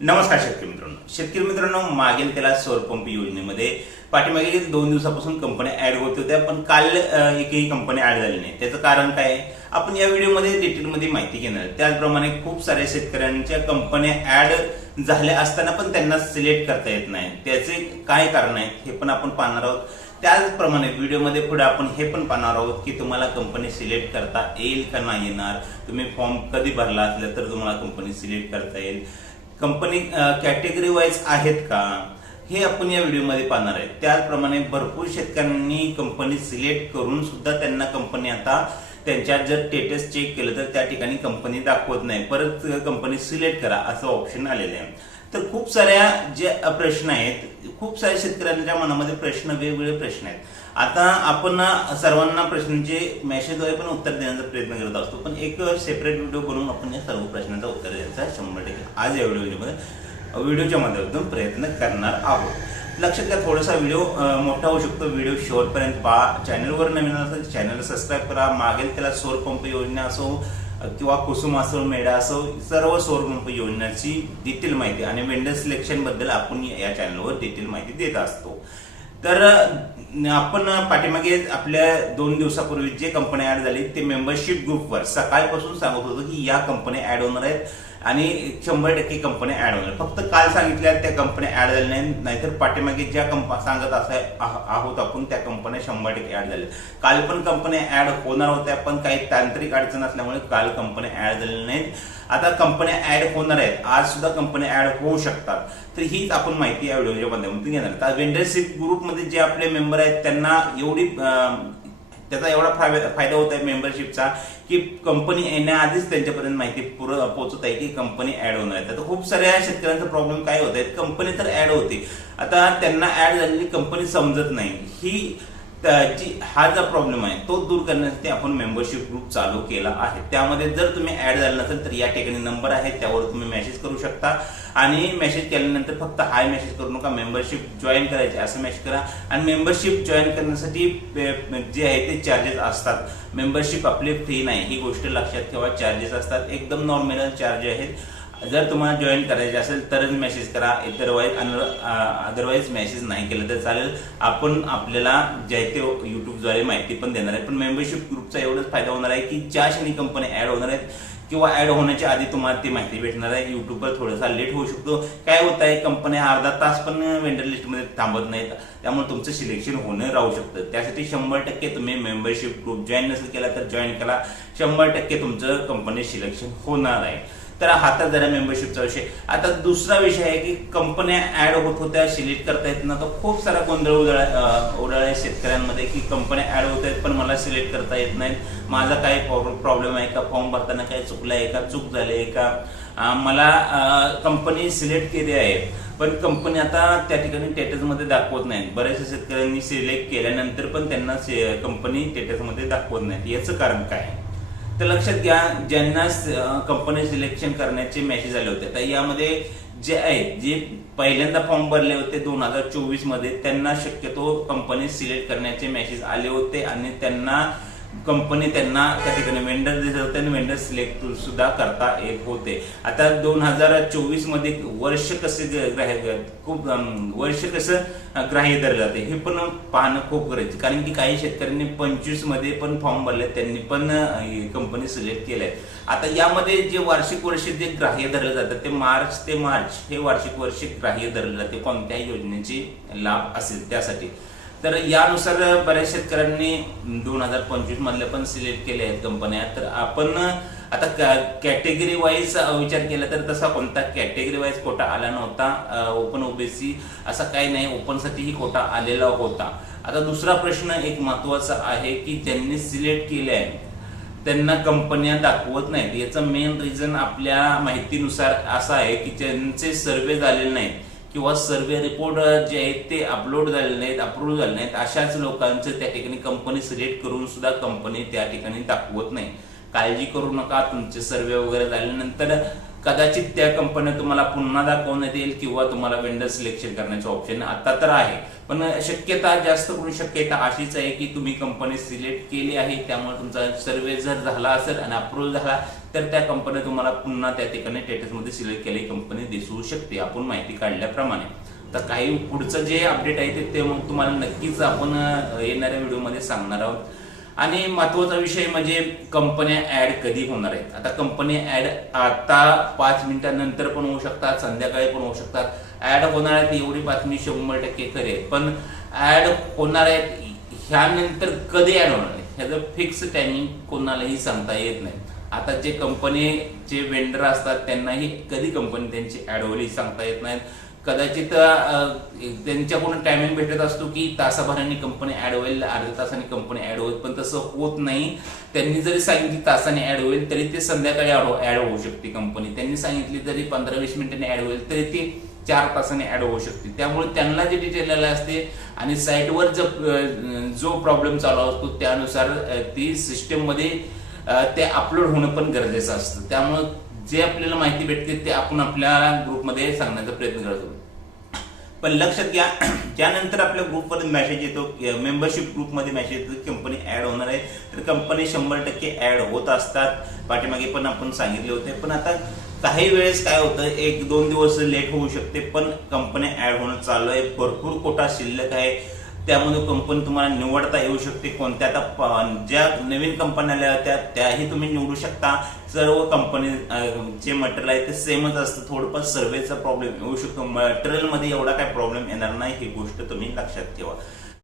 नमस्कार शेतकरी मित्रांनो. शेतकरी मित्रांनो मागील त्याला सौरपंप योजनेमध्ये पाठीमागे दोन दिवसापासून कंपन्या ऍड होत होत्या पण काल एकही कंपनी ऍड झाली नाही. त्याचं कारण काय आहे? आपण या व्हिडिओमध्ये डिटेलमध्ये माहिती घेणार त्याचप्रमाणे खूप साऱ्या शेतकऱ्यांच्या कंपन्या ऍड झाल्या असताना पण त्यांना सिलेक्ट करता येत नाही. त्याचे काय कारण आहे हे पण आपण पाहणार आहोत. त्याचप्रमाणे व्हिडिओमध्ये पुढे आपण हे पण पाहणार आहोत की तुम्हाला कंपनी सिलेक्ट करता येईल का नाही येणार? तुम्ही फॉर्म कधी भरला असला तर तुम्हाला कंपनी सिलेक्ट करता येईल. कंपनी कॅटेगरी वाईज आहेत का? हे आपण या व्हिडिओमध्ये पाहणार आहे. त्याचप्रमाणे भरपूर शेतकऱ्यांनी कंपनी सिलेक्ट करून सुद्धा त्यांना कंपनी आता त्यांच्या जर स्टेटस चेक केलं तर त्या ठिकाणी कंपनी दाखवत नाही. परत कंपनी सिलेक्ट करा असं ऑप्शन आलेलं आहे. तर खूप साऱ्या जे प्रश्न आहेत खूप साऱ्या शेतकऱ्यांच्या मनामध्ये प्रश्न वेगवेगळे प्रश्न आहेत. आता आपण सर्वांना प्रश्नांचे मेसेजद्वारे पण उत्तर देण्याचा प्रयत्न करत असतो पण एक सेपरेट व्हिडिओ बनवून आपण या सर्व प्रश्नांचा उत्तर द्यायचा शंभर टक्के. आज या व्हिडिओमध्ये व्हिडिओच्या माध्यमातून प्रयत्न करणार आहोत. लक्षात घ्या थोडासा व्हिडिओ मोठा होऊ शकतो. व्हिडिओ शेवटपर्यंत पहा. चॅनलवर नवीन असेल चॅनल सबस्क्राईब करा. मागेल त्याला सौर पंप योजना असो किंवा कुसुम असो मेढा असो सर्व स्वरूप योजनांची डिटेल माहिती आणि वेंडर सिलेक्शनबद्दल आपण या चॅनलवर डिटेल माहिती देत असतो. तर आपण पाठीमागे आपल्या दोन दिवसापूर्वी जे कंपनी ऍड झाली ते मेंबरशिप ग्रुपवर सकाळपासून सांगत होतो की या कंपन्या ऍड होणार आहेत. आणि शंभर टक्के कंपन्या ऍड होणार. फक्त काल सांगितल्या त्या कंपन्या ऍड झाल्या नाही नाहीतर पाठीमागे ज्या कंप सांगत असा आह- आहोत आपण त्या कंपन्या शंभर टक्के ऍड झाल्या. काल पण कंपन्या ऍड होणार होत्या पण काही तांत्रिक अडचण असल्यामुळे काल कंपन्या ऍड झालेल्या नाहीत. आता कंपन्या ऍड होणार आहेत. आज सुद्धा कंपन्या ऍड होऊ शकतात. तर हीच आपण माहिती या व्हिडिओच्या माध्यमातून घेणार आता वेंडरशिप ग्रुपमध्ये जे आपले मेंबर आहेत त्यांना एवढी त्याचा एवढा फायदा होत आहे मेंबरशिपचा की कंपनी येण्याआधीच त्यांच्यापर्यंत माहिती पुरं पोहोचत आहे की कंपनी ऍड होणार आहे. तर खूप साऱ्या शेतकऱ्यांचा प्रॉब्लेम काय होत आहे कंपनी तर ऍड होते. आता त्यांना ऍड झालेली कंपनी समजत नाही. ही जी हा जो प्रॉब्लेम आहे तो दूर करण्यासाठी आपण मेंबरशिप ग्रुप चालू केला आहे. त्यामध्ये जर तुम्ही ऍड झाला नसेल तर या ठिकाणी नंबर आहे त्यावर तुम्ही मेसेज करू शकता. आणि मेसेज केल्यानंतर फक्त हाय मेसेज करू नका मेंबरशिप जॉईन करायची असं मेसेज करा. आणि मेंबरशिप जॉईन करण्यासाठी जे आहे ते चार्जेस असतात. मेंबरशिप आपली फ्री नाही ही गोष्ट लक्षात ठेवा चार्जेस असतात. एकदम नॉर्मल चार्ज आहेत. जर तुम्हाला जॉईन करायचे असेल तरच मेसेज करा. इतरवाईज अदरवाईज मेसेज नाही केलं तर चालेल. आपण आपल्याला जे ते युट्यूबद्वारे माहिती पण देणार आहे. पण मेंबरशिप ग्रुपचा एवढाच फायदा होणार आहे की ज्या क्षणी कंपन्या ऍड होणार आहेत किंवा ऍड होण्याच्या आधी तुम्हाला ती माहिती भेटणार आहे. युट्यूबवर थोडासा लेट होऊ शकतो. काय होत आहे कंपन्या अर्धा तास पण वेंडर लिस्टमध्ये थांबत नाहीत. त्यामुळे तुमचं सिलेक्शन होणं राहू शकतं. त्यासाठी शंभर टक्के तुम्ही मेंबरशिप ग्रुप जॉईन नसेल केला तर जॉईन करा. शंभर टक्के तुमचं कंपनी सिलेक्शन होणार आहे. तर हातात जरा मेंबरशिपचा विषय. आता दुसरा विषय आहे की कंपन्या ऍड होत होत्या सिलेक्ट करता येत ना तर खूप सारा गोंधळ उडाळा अं, उडाला आहे शेतकऱ्यांमध्ये की कंपन्या ऍड होत आहेत पण मला सिलेक्ट करता येत नाहीत. माझा काही प्रॉब्लेम आहे का? फॉर्म भरताना काही चुकलं आहे का? चूक झाली आहे का? मला कंपनी सिलेक्ट केली आहे पण कंपनी आता त्या ठिकाणी टेटसमध्ये दाखवत नाही बऱ्याचशा शेतकऱ्यांनी सिलेक्ट केल्यानंतर पण त्यांना कंपनी टेटसमध्ये दाखवत नाही याचं कारण काय? आहे? तर लक्षात घ्या ज्यांना कंपनी सिलेक्शन करण्याचे मेसेज आले होते. तर यामध्ये जे आहेत जे पहिल्यांदा फॉर्म भरले होते दोन हजार चोवीसमध्ये त्यांना शक्यतो कंपनी सिलेक्ट करण्याचे मेसेज आले होते आणि त्यांना कंपनी त्यांना त्या ठिकाणी वेंडर दिसत होते आणि वेंडर सिलेक्ट सुद्धा करता येत होते. आता दोन हजार चोवीसमध्ये वर्ष कसे ग्राह्य खूप वर्ष कसं ग्राह्य धरलं जाते हे पण पाहणं खूप गरजेचं कारण की काही शेतकऱ्यांनी पंचवीसमध्ये पण फॉर्म भरले त्यांनी पण कंपनी सिलेक्ट केल्या. आता यामध्ये जे वार्षिक वर्ष जे ग्राह्य धरलं जातं ते मार्च ते मार्च हे वार्षिक वर्ष ग्राह्य धरलं जाते. कोणत्याही योजनेची लाभ असेल त्यासाठी. तर यानुसार बऱ्याच शेतकऱ्यांनी दोन हजार पंचवीस मधल्या पण सिलेक्ट केले आहेत कंपन्या. तर आपण आता कॅटेगरी वाईज विचार केला तर तसा कोणता? कॅटेगरी वाईज कोटा आला नव्हता. ओपन ओबीसी असा काही नाही. ओपनसाठीही कोटा आलेला होता. आता दुसरा प्रश्न एक महत्त्वाचा आहे की ज्यांनी सिलेक्ट केले आहे त्यांना कंपन्या दाखवत नाहीत. याचं मेन रिझन आपल्या माहितीनुसार असा आहे की ज्यांचे सर्वे झालेले नाहीत. किंवा सर्वे रिपोर्ट जे आहेत ते अपलोड झालेले नाहीत अप्रूव्ह झाले नाहीत अशाच लोकांचे त्या ठिकाणी कंपनी सिलेक्ट करून सुद्धा कंपनी त्या ठिकाणी दाखवत नाही. काळजी करू नका तुमचे सर्वे वगैरे झाल्यानंतर कदाचित त्या कंपन्या तुम्हाला पुन्हा दाखवण्यात येईल किंवा तुम्हाला वेंडर सिलेक्शन करण्याचं ऑप्शन आता तर आहे. पण शक्यता जास्त करून शक्यता अशीच आहे की तुम्ही कंपनी सिलेक्ट केली आहे त्यामुळे तुमचा सर्वे जर झाला असेल आणि अप्रूव्ह झाला तर त्या कंपन्या तुम्हाला पुन्हा त्या ठिकाणी स्टेटसमध्ये सिलेक्ट केलेली कंपनी दिसू शकते आपण माहिती काढल्याप्रमाणे. तर काही पुढचं जे अपडेट आहे ते- ते मग तुम्हाला नक्कीच आपण येणाऱ्या व्हिडिओमध्ये सांगणार आहोत. आणि महत्त्वाचा विषय म्हणजे कंपन्या ऍड कधी होणार आहेत? आता कंपनी ऍड आता पाच मिनिटांनंतर पण होऊ शकतात संध्याकाळी पण होऊ शकतात. ऍड होणार आहेत एवढी बातमी शंभर टक्के खरी आहे. पण ऍड होणार आहेत ह्यानंतर कधी ऍड होणार आहे ह्याचं फिक्स टायमिंग कोणालाही सांगता येत नाही. आता जे कंपनी जे वेंडर असतात त्यांनाही कधी कंपनी त्यांची ऍड होईल सांगता येत नाहीत? कदाचित त्यांच्याकडून टायमिंग भेटत असतो की तासाभराने कंपनी ऍड होईल अर्ध्या तासाने कंपनी ऍड होईल पण तसं होत नाही. त्यांनी जरी सांगितली तासाने ऍड होईल तरी ते संध्याकाळी ऍड हो, होऊ शकते कंपनी त्यांनी सांगितली जरी पंधरा वीस मिनिटांनी ऍड होईल तरी ते चार तासाने ऍड होऊ शकते. त्यामुळे त्यांना जे डिटेल असते आणि साईटवर जो जो प्रॉब्लेम चालू असतो त्यानुसार ती सिस्टममध्ये ते अपलोड होणं पण गरजेचं असतं. त्यामुळे जे आपल्याला माहिती भेटते ते आपण आपल्या ग्रुपमध्ये सांगण्याचा प्रयत्न करतो. पण लक्षात घ्या त्यानंतर आपल्या ग्रुपवर मेसेज येतो मेंबरशिप ग्रुपमध्ये मेसेज येतो कंपनी ऍड होणार आहे. तर कंपनी शंभर टक्के ऍड होत असतात. पाठीमागे पण आपण सांगितले होते. पण आता काही वेळेस काय होतं एक दोन दिवस लेट होऊ शकते पण कंपनी ऍड होणं चालू आहे. भरपूर कोटा शिल्लक आहे. त्यामध्ये कंपनी तुम्हाला निवडता येऊ शकते. कोणत्या आता ज्या नवीन कंपन्या आल्या होत्या त्याही तुम्ही निवडू शकता. सर्व कंपनी जे मटेरियल आहे ते सेमच असतं. थोडंफार सर्वेचा प्रॉब्लेम येऊ शकतो. मटेरियलमध्ये एवढा काय प्रॉब्लेम येणार नाही ही गोष्ट तुम्ही लक्षात ठेवा.